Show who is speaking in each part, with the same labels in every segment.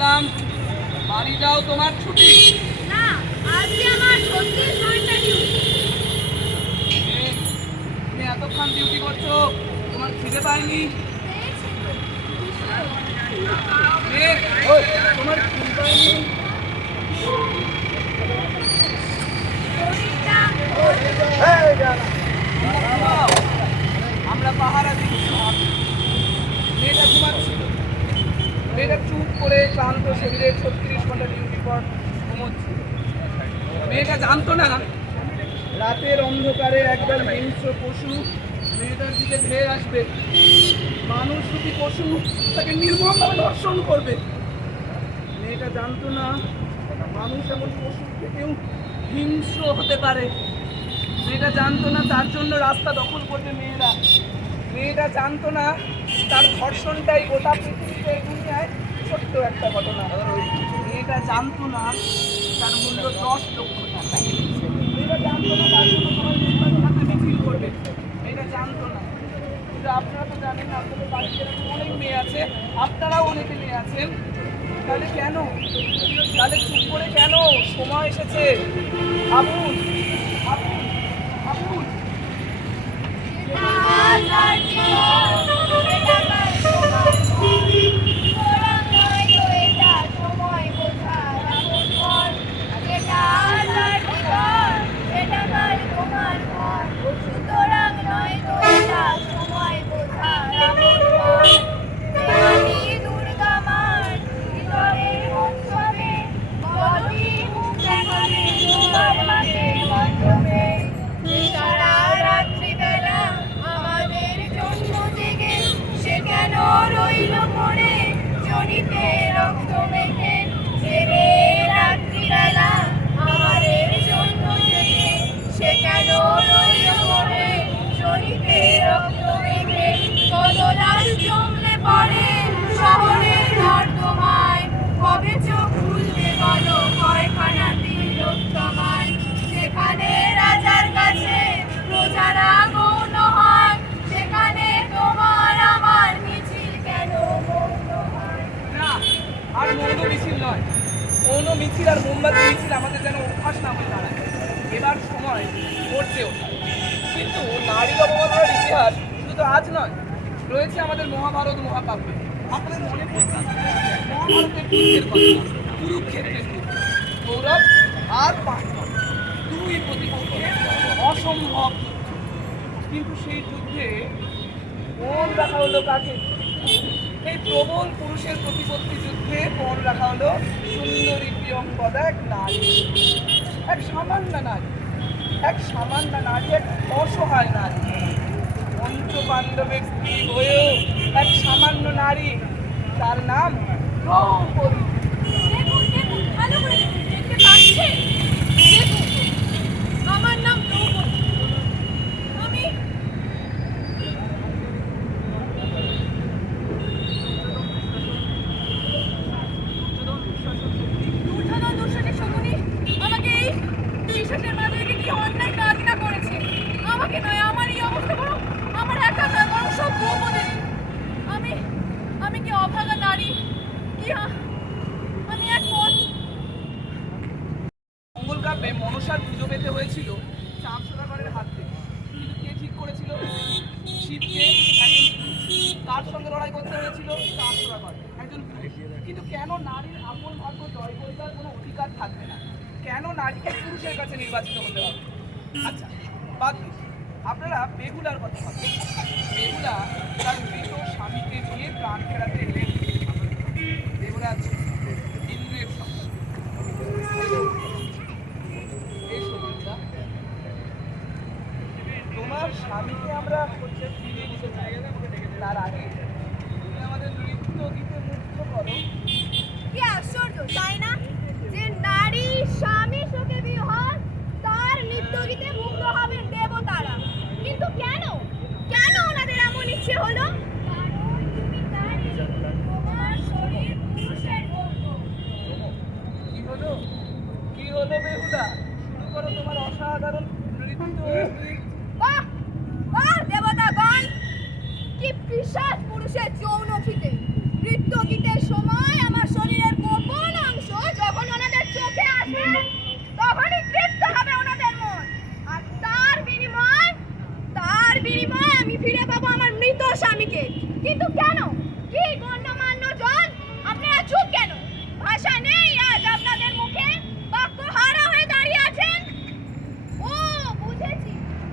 Speaker 1: বললাম বাড়ি যাও তোমার ছুটি।
Speaker 2: না আজকে আমার ছত্রিশ ঘণ্টা ডিউটি
Speaker 1: তুমি এতক্ষণ ডিউটি করছ তোমার খিদে পায়নি? তোমার খিদে পায়নি। আমরা পাহারা দিচ্ছি মেয়েটা ঘুমাচ্ছিল মেয়েটা চুপ করে ক্লান্ত শরীরে ছত্রিশ ঘণ্টা ডিউটি পর ঘুমোচ্ছিল মেয়েটা জানতো না রাতের অন্ধকারে একবার হিংস্র পশু মেয়েটার দিকে ধেয়ে আসবে। মানুষ রূপী পশু তাকে নির্মমভাবে ধর্ষণ করবে। মেয়েটা জানতো না, মানুষ এমন পশু থেকেও হিংস্র হতে পারে। মেয়েটা জানতো না তার জন্য রাস্তা দখল করবে মেয়েরা। মেয়েটা জানতো না তার ধর্ষণটাই গোটা পৃথিবীতে দুনিয়ায় ছোট্ট একটা ঘটনা। মেয়েটা জানতো না, তার মূল্য দশ লক্ষ টাকা। মেয়েটা জানতো না, তার জন্য সবাই মিছিল করবে। মেয়েটা জানতো না। কিন্তু আপনারা তো জানেন, আপনাদের বাড়িতে অনেক মেয়ে আছে। আপনারাও অনেকে মেয়ে আছেন। তাহলে কেন? তাহলে চুপ করে কেন? সময় এসেছে। ভাবুন ভাবুন ভাবুন।
Speaker 2: মৌন
Speaker 1: মিছিল আর মোমবাতি মিছিল আমাদের যেন অভ্যাস না হয়ে দাঁড়ায়। এবার সময় ওঠা কিন্তু নারী অবমাননার ইতিহাস শুধু তো আজ নয়, রয়েছে আমাদের মহাভারত, মহাকাব্যে। আপনাদের মনে পড়ছে? মহাভারতের কুরুক্ষেত্রের যুদ্ধ কৌরব আর পাণ্ডব, দুই প্রতিপক্ষের অসম্ভব যুদ্ধ। কিন্তু সেই যুদ্ধে মন রাখা হলো কাকে? এই প্রবল পুরুষের প্রতিপত্তি যুদ্ধে পণ রাখা হলো সুন্দরী প্রিয়ঙ্কদা এক নারী। এক সামান্য নারী। এক সামান্য নারী, এক অসহায় নারী। পঞ্চ পাণ্ডবের স্ত্রী হয়েও এক সামান্য নারী। তার নাম দ্রৌপদী
Speaker 2: দেখুন দেখুন ভালো করে দেখুন দেখতে পাচ্ছেন দেখুন আমার নাম দ্রৌপদী আমি দুর্যোধন দুঃশাসের শকুনি আমাকে এই বিষাসের মাঝে রেখে কি অন্যায় কাজ না করেছে আমাকে নয় আমার এই অবস্থা বড় আমার একা নয় বরং সব দ্রৌপদী আমি আমি কি অভাগা নারী কি আ- আমি এক পথ
Speaker 1: মঙ্গল মনসার পুজো পেতে হয়েছিল চাঁদ সদাগরের হাত কিন্তু কে ঠিক করেছিল? শিবকে। পুরুষ। সঙ্গে লড়াই করতে হয়েছিল? চাঁদ সদাগর একজন। কিন্তু কেন নারীর আপন ভাগ্য জয় করবার কোনো অধিকার থাকবে না? কেন নারীকে পুরুষের কাছে নির্বাচিত হতে হবে? আচ্ছা বাদ আপনারা বেহুলার কথা ভাববেন বেহুলা তার মৃত স্বামীকে নিয়ে প্রাণ ফেরাতে এলেন দেবরাজ ইন্দ্রের সঙ্গে এই শরীরটা তোমার স্বামীকে আমরা হচ্ছে ফিরে নিতে চাই তার আগে তুমি আমাদের নৃত্য গীতে মুগ্ধ করো
Speaker 2: কি আশ্চর্য তাই না যে নারী স্বামী সুখে বিহর তার নৃত্য গীতে মুগ্ধ হবেন দেবতারা কিন্তু কেন কেন ওনাদের এমন ইচ্ছে হলো কারণ তুমি নারী
Speaker 1: নৃত্য।
Speaker 2: বাহ! বাহ দেবতাগণ কি বিশাল পুরুষের যৌনখিতে নৃত্য গীতের সময় আমার শরীরের গোপন অংশ যখন ওনাদের চোখে আসে, তখনই তৃপ্ত হবে ওনাদের মন। আর তার বিনিময়, তার বিনিময়ে আমি ফিরে পাবো আমার মৃত স্বামীকে। কিন্তু কেন? কি গণ্যমান্য জন? আপনারা চুপ কেন? ভাষা নেই আজ আপনাদের মুখে বাক্য হারা হয়ে দাঁড়িয়ে আছেন ও বুঝেছি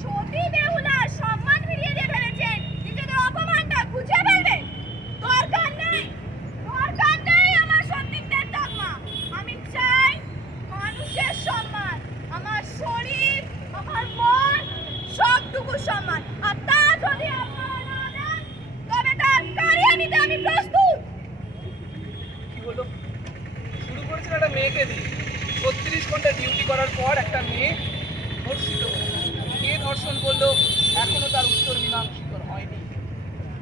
Speaker 2: সতী বেহুলার সম্মান ফিরিয়ে দিয়ে ফেলেছেন নিজেদের অপমানটা গুছিয়ে ফেলবেন দরকার নেই দরকার নেই আমার সতীত্বের দগমা আমি চাই মানুষের সম্মান আমার শরীর আমার মন সবটুকু সম্মান আর তা যদি আপনারা না দেন তবে তা কারিয়ে নিতে আমি প্রস্তুত
Speaker 1: কি হলো শুরু করেছিল একটা মেয়েকে দিয়ে ছত্রিশ ঘণ্টা ডিউটি করার পর একটা মেয়ে ধর্ষিত হলো কে ধর্ষণ করল এখনও তার উত্তর মীমাংসিত হয়নি।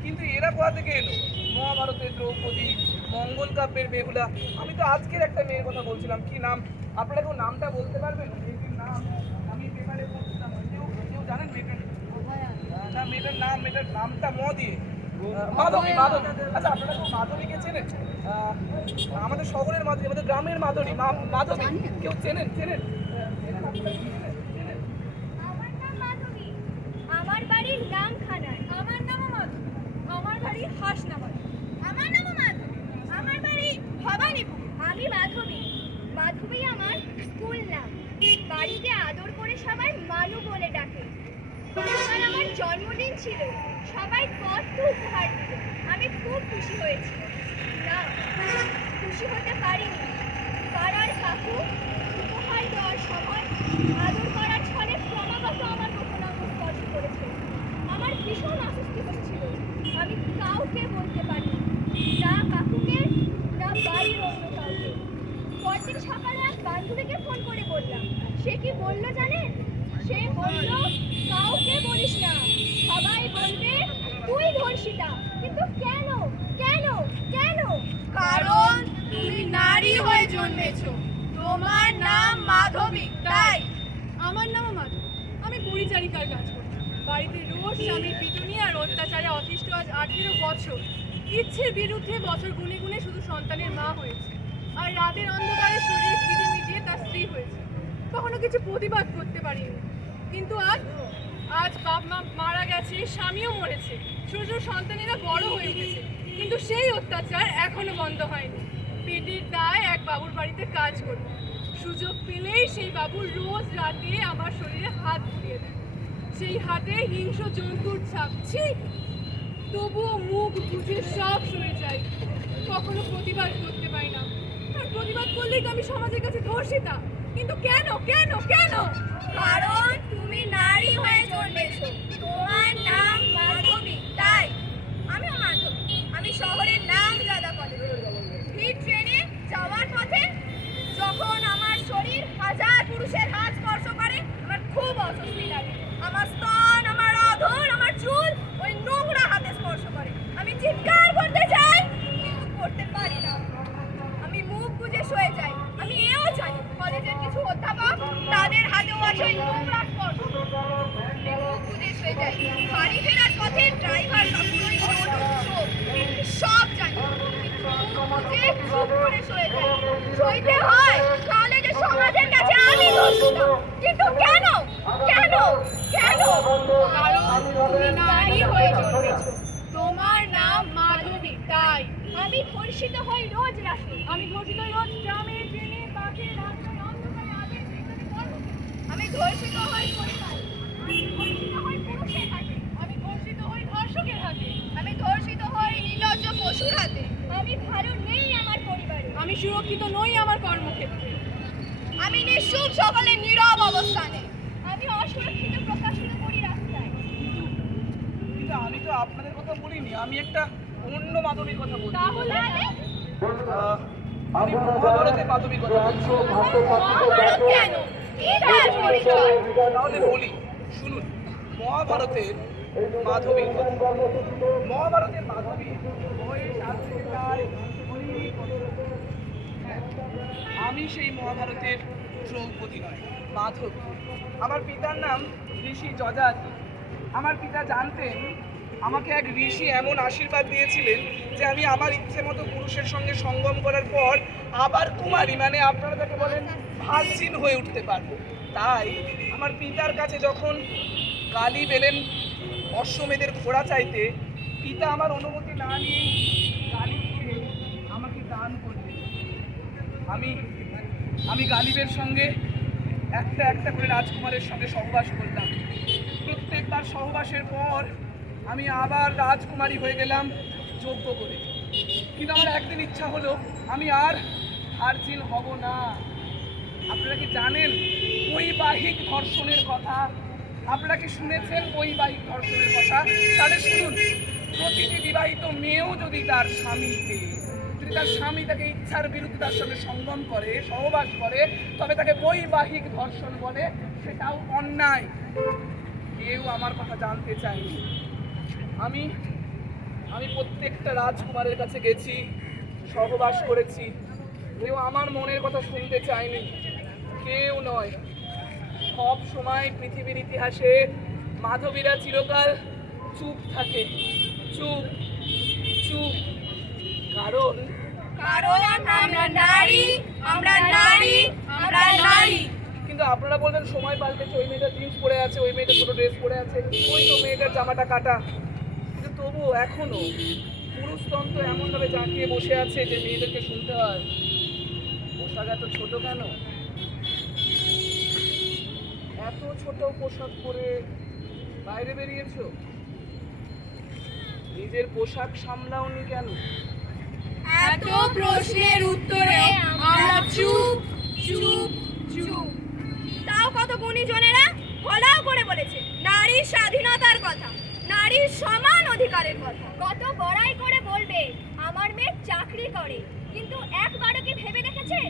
Speaker 1: কিন্তু এরা কোথা থেকে এলো? মহাভারতের দ্রৌপদী, মঙ্গল কাব্যের বেহুলা। আমি তো আজকের একটা মেয়ের কথা বলছিলাম। কি নাম? আপনারা কেউ নামটা বলতে পারবেন? মেয়েটির নাম আমি পেপারে পড়ছিলাম। কেউ কেউ জানেন মেয়েটার না, মেয়েটার নাম, মেয়েটার নামটা ম দিয়ে। মাধবী মাধবী। আচ্ছা আপনারা কেউ মাধবীকে চেনেন? আমাদের শহরের মাধবী, আমাদের গ্রামের মাধবী মাধবী। কেউ চেনেন? চেনেন?
Speaker 2: আমার নাম মাধবী আমার বাড়ির নাম খানায় আমার নামও মাধবী আমার বাড়ি হাসনাবাদ আমার নামও মাধবী আমার বাড়ি ভবানীপুর আমি মাধবী মাধবী আমার স্কুল নাম বাড়িতে আদর করে সবাই মানু বলে ডাকে এবার আমার জন্মদিন ছিল, সবাই কত উপহার দিল। আমি খুব খুশি হয়েছি। না, খুশি হতে পারিনি। পাড়ার কাকু উপহার দেওয়ার সময় আদর করার ছলে ক্রমাগত আমার গোপনাঙ্গ স্পর্শ করেছে। আমার ভীষণ অস্বস্তি হচ্ছিল। আমি কাউকে বলতে পারি না কাকুকে, না বাড়ির অন্য কাউকে। পরদিন সকালে এক বান্ধবীকে ফোন করে বললাম। সে কি বলল জানেন? সে বলল কাউকে বলিস না সবাই বলবে তুই ধর্ষিতা। কিন্তু কেন? কেন? কেন? কারণ তুমি নারী হয়ে জন্মেছো। তোমার নাম মাধবী তাই?
Speaker 3: আমার নামও মাধব। আমি পরিচারিকার কাজ করি বাড়িতে রোজ স্বামীর পিটুনি আর অত্যাচারে অতিষ্ঠ আজ আঠেরো বছর। ইচ্ছের বিরুদ্ধে বছর গুনে গুনে শুধু সন্তানের মা হয়েছে। আর রাতের অন্ধকারে শরীর খিদে মিটিয়ে তার স্ত্রী হয়েছে। কখনো কিছু প্রতিবাদ করতে পারিনি। কিন্তু আজ আজ বাপ মা মারা গেছে, স্বামীও মরেছে। ছোট ছোট সন্তানেরা বড় হয়ে উঠেছে কিন্তু সেই অত্যাচার এখনও বন্ধ হয়নি। পেটের দায় এক বাবুর বাড়িতে কাজ করবে। সুযোগ পেলেই সেই বাবু রোজ রাতে আমার শরীরে হাত বুলিয়ে দেয়। সেই হাতে হিংস্র জন্তুর ছাপ, ছি! তবুও মুখ বুঝে সব সরে যায়। কখনো প্রতিবাদ করতে পারি না। আর প্রতিবাদ করলেই তো আমি সমাজের কাছে ধর্ষিতা। কিন্তু কেন কেন কেন?
Speaker 2: কারণ তুমি নারী হয়ে জন্মেছো। তোমার নাম মাধবী, তাই? আমিও মাধবী। আমি শহরের নাম জাদা কলেজ ভিড় ট্রেনে যাওয়ার পথে যখন আমার শরীর হাজার পুরুষের হাত স্পর্শ করে, আমার খুব অস্বস্তি লাগে আমার স্তন আমার অধর আমার চুল ওই নোংরা হাতে স্পর্শ করে আমি চিৎকার করতে চাই কিন্তু করতে পারি না আমি মুখ বুজে শুয়ে যাই আমি এও জানি কলেজের কিছু অধ্যাপক তাদের হাতেও আছে ওই নোংরা স্পর্শ আমি মুখ বুজে শুয়ে যাই বাড়ি ফেরার পথে ড্রাইভার সব জানি। চুপ করে সইতে হয় তাহলে যে সমাজের কাছে আমি কিন্তু কেন? কেন? কেন?
Speaker 3: কারণ তুমি নারী হয়ে জন্মেছো তোমার নাম মাধবী তাই।
Speaker 2: আমি ধর্ষিত হই রোজ রাতে।
Speaker 3: আমি ঘোষিত রোজ গ্রামে ট্রেনে বাসে রাস্তায় অন্ধকারে আগে
Speaker 2: আমি ধর্ষিত হই পরিবার। আমি ধর্ষিত হই পুরুষের হাতে
Speaker 3: আমি ঘোষিত হই ধর্ষকের হাতে
Speaker 2: আমি ধর্ষিত হই নির্লজ্জ পশুর হাতে আমি ভালো নেই আমার পরিবারে
Speaker 3: আমি সুরক্ষিত নই আমার কর্মক্ষেত্রে
Speaker 2: আমি নিঃসুপ সকলের নীরব অবস্থানে। আমি অসুরক্ষিত প্রকাশিত করি রাস্তায়।
Speaker 1: কিন্তু আমি তো আপনাদের কথা বলিনি আমি একটা অন্য মাধবীর কথা বলছি।
Speaker 3: তাহলে?
Speaker 1: আমি কথা বলছি
Speaker 2: মহাভারত কেন? কি তার পরিচয়?
Speaker 1: তাহলে বলি শুনুন মহাভারতের মাধবীর কথা। মহাভারতের মাধবী বয়স আজ থেকে প্রায় আমি সেই মহাভারতের দ্রৌপদী নয় মাধব আমার পিতার নাম ঋষি যজাতি আমার পিতা জানতেন আমাকে এক ঋষি এমন আশীর্বাদ দিয়েছিলেন যে আমি আমার ইচ্ছে মতো পুরুষের সঙ্গে সঙ্গম করার পর আবার কুমারী মানে আপনারা যাকে বলেন ভার্জিন হয়ে উঠতে পারব। তাই আমার পিতার কাছে যখন কালী বেলেন অশ্বমেধের ঘোড়া চাইতে, পিতা আমার অনুমতি না নিয়ে আমি আমি গালিবের সঙ্গে একটা একটা করে রাজকুমারের সঙ্গে সহবাস করলাম। প্রত্যেকবার সহবাসের পর আমি আবার রাজকুমারী হয়ে গেলাম যোগ্য করে কিন্তু আমার একদিন ইচ্ছা হলো, আমি আর ভার্জিন হব না। আপনারা কি জানেন বৈবাহিক ধর্ষণের কথা? আপনারা কি শুনেছেন বৈবাহিক ধর্ষণের কথা? তাহলে শুনুন, প্রতিটি বিবাহিত মেয়েও যদি তার স্বামীকে যদি তার স্বামী তাকে ইচ্ছার বিরুদ্ধে তার সঙ্গে সঙ্গম করে, সহবাস করে, তবে তাকে বৈবাহিক ধর্ষণ বলে, সেটাও অন্যায়। কেউ আমার কথা জানতে চায়নি। আমি আমি প্রত্যেকটা রাজকুমারের কাছে গেছি, সহবাস করেছি। কেউ আমার মনের কথা শুনতে চায়নি। কেউ নয়। সব সময় পৃথিবীর ইতিহাসে মাধবীরা চিরকাল চুপ থাকে। চুপ চুপ। কারণ কিন্তু আপনারা বলবেন সময় পাল্টেছে, ওই মেয়েটা জিন্স পরে আছে, ওই মেয়েটা ছোটো ড্রেস পরে আছে, ওই তো মেয়েটার জামাটা কাটা। কিন্তু তবুও এখনও পুরুষতন্ত্র এমনভাবে জাঁকিয়ে বসে আছে যে মেয়েদেরকে শুনতে হয়। পোশাক এত ছোট কেন? এত ছোট পোশাক পরে বাইরে বেরিয়েছো? নিজের পোশাক সামলাওনি কেন?
Speaker 2: এত প্রশ্নের উত্তরে আমরা চুপ চুপ চুপ।
Speaker 4: তাও কত গুণীজনেরা? ফলাও করে বলেছে নারীর স্বাধীনতার কথা নারীর সমান অধিকারের কথা। কত বড়াই করে বলবে, আমার মেয়ে চাকরি করে। কিন্তু একবারও কি ভেবে দেখেছে?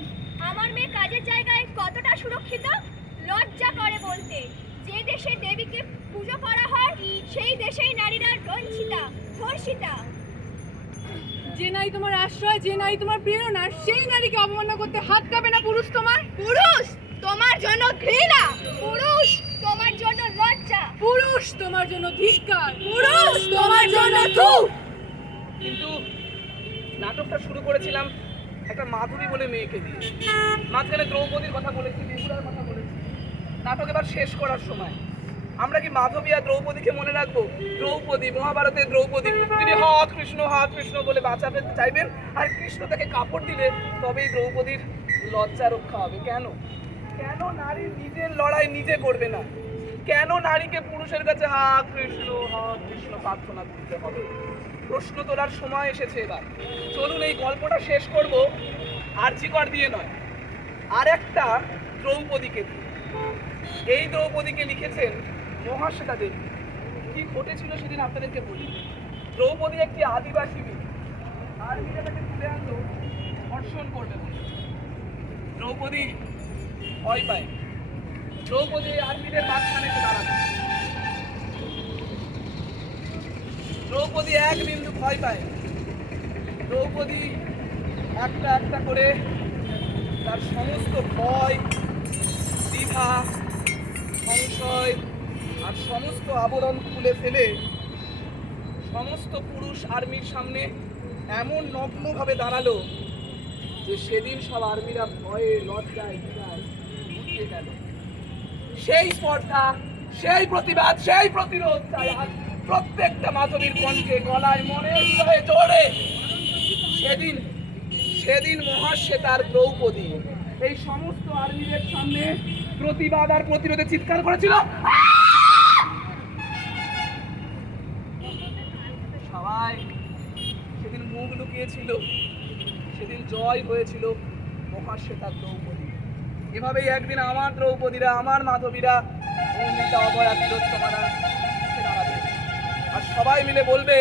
Speaker 4: আমার মেয়ে কাজের জায়গায় কতটা সুরক্ষিত? লজ্জা করে বলতে। যে দেশে দেবীকে পুজো করা হয়, সেই দেশেই নারীরা বঞ্চিতা ধর্ষিতা।
Speaker 3: যে নারী তোমার আশ্রয় যে নারী তোমার প্রেরণা সেই নারীকে অবমাননা করতে হাত কাঁপে না পুরুষ তোমার?
Speaker 4: পুরুষ তোমার জন্য ঘৃণা। পুরুষ তোমার জন্য লজ্জা।
Speaker 3: পুরুষ তোমার জন্য ধিক্কার।
Speaker 4: পুরুষ তোমার জন্য থু
Speaker 1: কিন্তু নাটকটা শুরু করেছিলাম একটা মাধুরী বলে মেয়েকে দিয়ে মাঝখানে দ্রৌপদীর কথা বলেছি বেহুলার কথা বলেছি। নাটক এবার শেষ করার সময়। আমরা কি মাধবী আর দ্রৌপদীকে মনে রাখব? দ্রৌপদী, মহাভারতের দ্রৌপদী। তিনি হাত কৃষ্ণ হাত কৃষ্ণ বলে বাঁচাতে চাইবেন, আর কৃষ্ণ তাকে কাপড় দিলে তবেই দ্রৌপদীর লজ্জা রক্ষা হবে। কেন? কেন নারী নিজের লড়াই নিজে করবে না? কেন নারীকে পুরুষের কাছে হা কৃষ্ণ হা কৃষ্ণ প্রার্থনা করতে হবে? প্রশ্ন তোলার সময় এসেছে এবার। চলুন এই গল্পটা শেষ করব আর্যিকর দিয়ে নয়। আর একটা দ্রৌপদীকে এই দ্রৌপদীকে লিখেছেন মহাশ্বেতা দেবী কি ঘটেছিল সেদিন আপনাদেরকে বলি। দ্রৌপদী একটি আদিবাসী মেয়ে। আর মেয়ে তাকে তুলে আনলো ধর্ষণ করবে বলে। দ্রৌপদী ভয় পায়। দ্রৌপদী আর্মিদের মাঝখানে দাঁড়াবে। দ্রৌপদী এক বিন্দু ভয় পায়। দ্রৌপদী একটা একটা করে তার সমস্ত ভয়, দ্বিধা, সংশয় সমস্ত আবরণ খুলে ফেলে সমস্ত পুরুষ আর্মির সামনে এমন নগ্নভাবে দাঁড়াল যে সেদিন সব আর্মিরা ভয়ে লজ্জায় গেল। সেই স্পর্ধা, সেই প্রতিবাদ, সেই প্রতিরোধ প্রত্যেকটা মাধবীর কণ্ঠে গলায় মনে হৃদয়ে জোরে, সেদিন সেদিন মহাশ্বেতার দ্রৌপদী এই সমস্ত আর্মিদের সামনে প্রতিবাদ আর প্রতিরোধে চিৎকার করেছিল সবাই সেদিন মুখ লুকিয়েছিল সেদিন জয় হয়েছিল মহাশ্বেতার দ্রৌপদী। এভাবেই একদিন আমার দ্রৌপদীরা আমার মাধবীরা অবয়া তিলোত্তমারা উঠে আর সবাই মিলে বলবে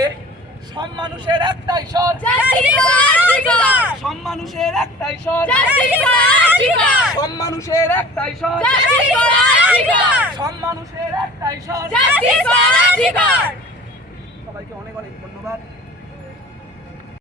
Speaker 1: সব মানুষের একটাই স্বর সব মানুষের একটাই স্বর সব মানুষের একটাই স্বর সব মানুষের একটাই স্বর সবাইকে অনেক অনেক ধন্যবাদ।